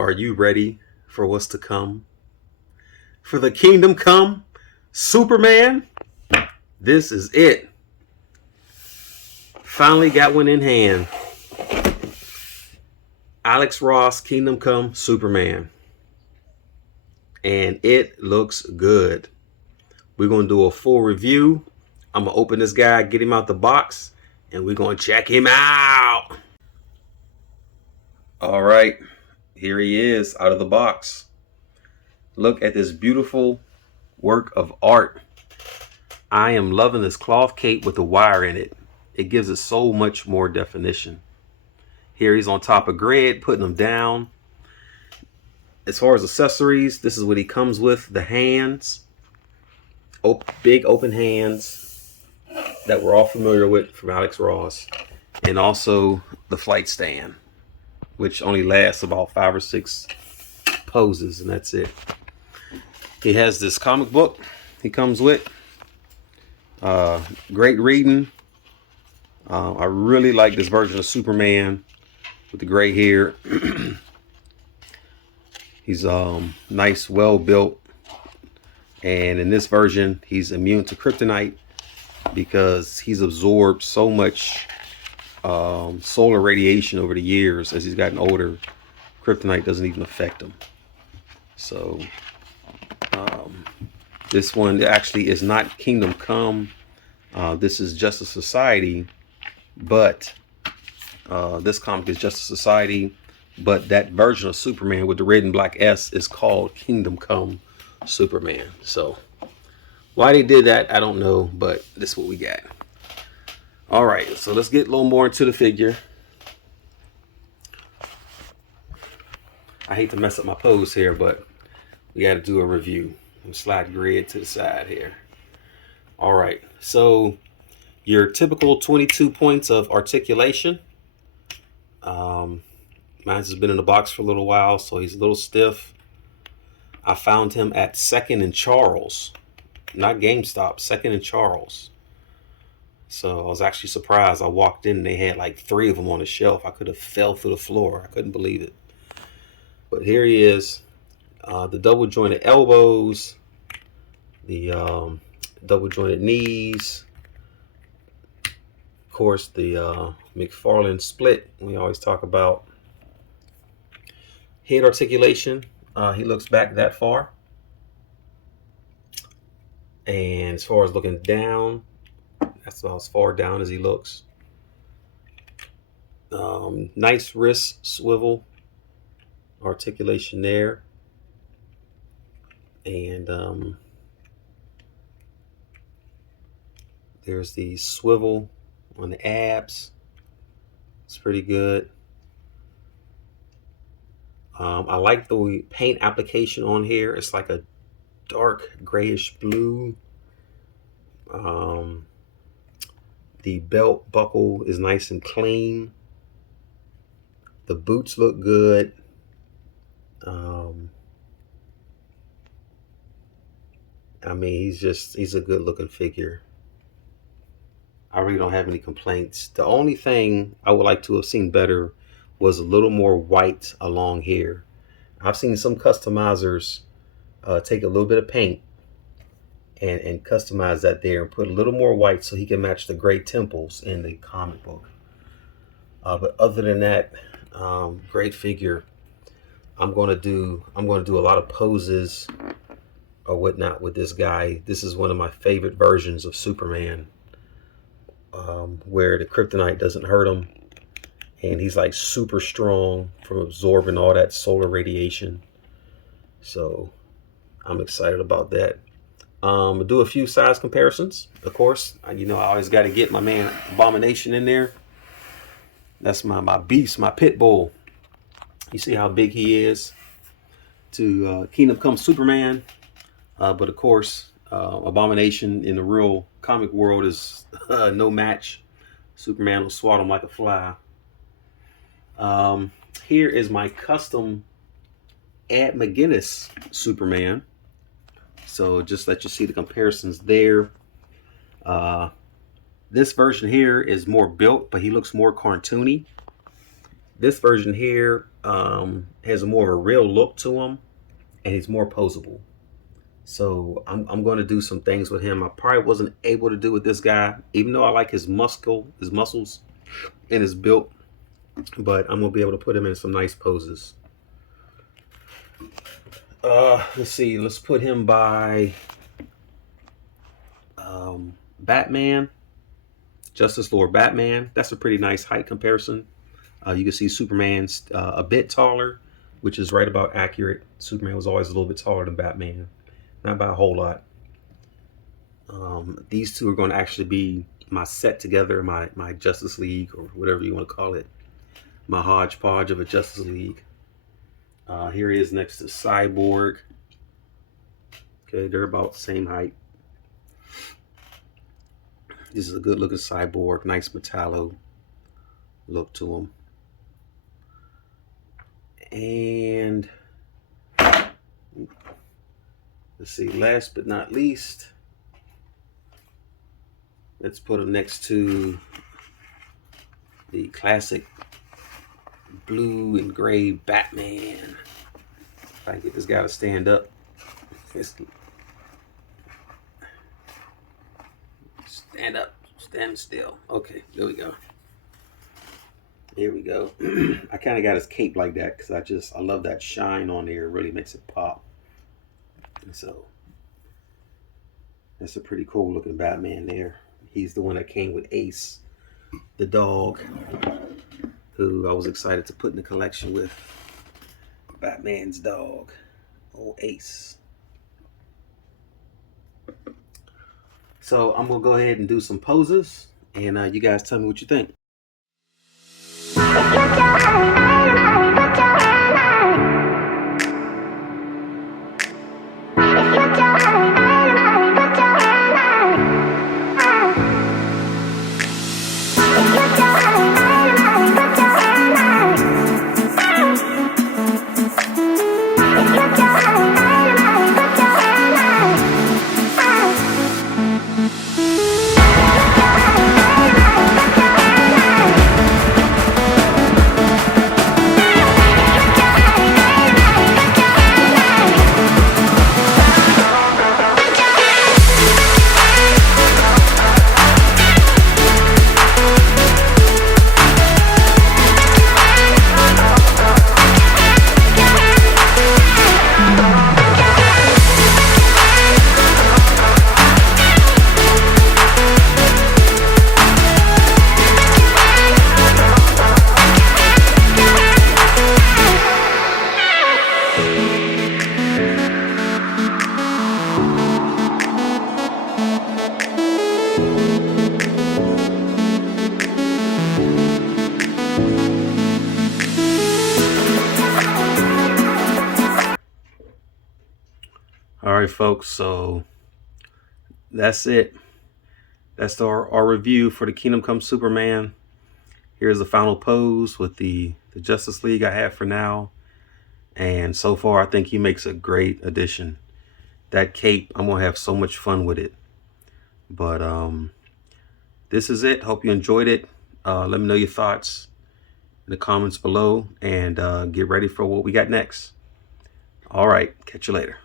Are you ready for what's to come? For the kingdom come? Superman? This is it. Finally got one in hand. Alex Ross, Kingdom Come Superman. And it looks good. We're going to do a full review. I'm going to open this guy, get him out the box, and we're going to check him out. All right. Here he is out of the box. Look at this beautiful work of art. I am loving this cloth cape with the wire in it. It gives it so much more definition. Here he's on top of grid, putting them down. As far as accessories, this is what he comes with. The hands. Big open hands that we're all familiar with from Alex Ross. And also the flight stand, which only lasts about 5 or 6 poses, and that's it. He has this comic book he comes with. Great reading. I really like this version of Superman with the gray hair. He's nice, well built. And in this version, he's immune to kryptonite because he's absorbed so much solar radiation over the years. As he's gotten older, kryptonite doesn't even affect him. So this one actually is not Kingdom Come. This is Justice Society, but this comic is Justice Society, but that version of Superman with the red and black S is called Kingdom Come Superman. So why they did that, I don't know, but this is what we got. All right, so let's get a little more into the figure. I hate to mess up my pose here, but we got to do a review. I'm slide grid to the side here. All right, so your typical 22 points of articulation. Mine has been in the box for a little while, so he's a little stiff. I found him at 2nd and Charles, not GameStop, 2nd and Charles. So I was actually surprised. I walked in and they had like 3 of them on the shelf. I could have fell through the floor. I couldn't believe it. But here he is. The double jointed elbows, the double jointed knees, of course the McFarland split we always talk about. Head articulation, he looks back that far, and as far as looking down, that's about as far down as he looks. Nice wrist swivel articulation there. And there's the swivel on the abs. It's pretty good. I like the paint application on here. It's like a dark grayish blue. The belt buckle is nice and clean. The boots look good. I mean, he's a good looking figure. I really don't have any complaints. The only thing I would like to have seen better was a little more white along here. I've seen some customizers take a little bit of paint and customize that there and put a little more white so he can match the gray temples in the comic book. But other than that, great figure. I'm going to do a lot of poses or whatnot with this guy. This is one of my favorite versions of Superman, where the kryptonite doesn't hurt him, and he's like super strong from absorbing all that solar radiation. So I'm excited about that. I'll do a few size comparisons, of course. I always got to get my man Abomination in there. That's my beast, my pit bull. You see how big he is to Kingdom Come Superman. But of course, Abomination in the real comic world is no match. Superman will swat him like a fly. Here is my custom Ed McGuinness Superman. So just let you see the comparisons there. This version here is more built, but he looks more cartoony. This version here has more of a real look to him, and he's more posable. So I'm going to do some things with him I probably wasn't able to do with this guy, even though I like his muscles, and his build. But I'm going to be able to put him in some nice poses. Let's see. Let's put him by Batman, Justice Lord Batman. That's a pretty nice height comparison. You can see Superman's a bit taller, which is right about accurate. Superman was always a little bit taller than Batman, not by a whole lot. These two are going to actually be my set together, my Justice League, or whatever you want to call it, my hodgepodge of a Justice League. Here he is next to Cyborg. Okay, they're about the same height. This is a good looking Cyborg, nice metallo look to him. And let's see, last but not least, let's put him next to the classic blue and gray Batman. If I can get this guy to stand up. Stand up, stand still. Okay, there we go. Here we go. I kind of got his cape like that because I love that shine on there. It really makes it pop. And so that's a pretty cool looking Batman there. He's the one that came with Ace, the dog, who I was excited to put in the collection with. Batman's dog, old Ace. So I'm gonna go ahead and do some poses, and you guys tell me what you think. All right, folks, so that's it. That's our review for the Kingdom Come Superman. Here's the final pose with the Justice League I have for now. And so far, I think he makes a great addition. That cape, I'm going to have so much fun with it. But this is it. Hope you enjoyed it. Let me know your thoughts in the comments below, and get ready for what we got next. All right, catch you later.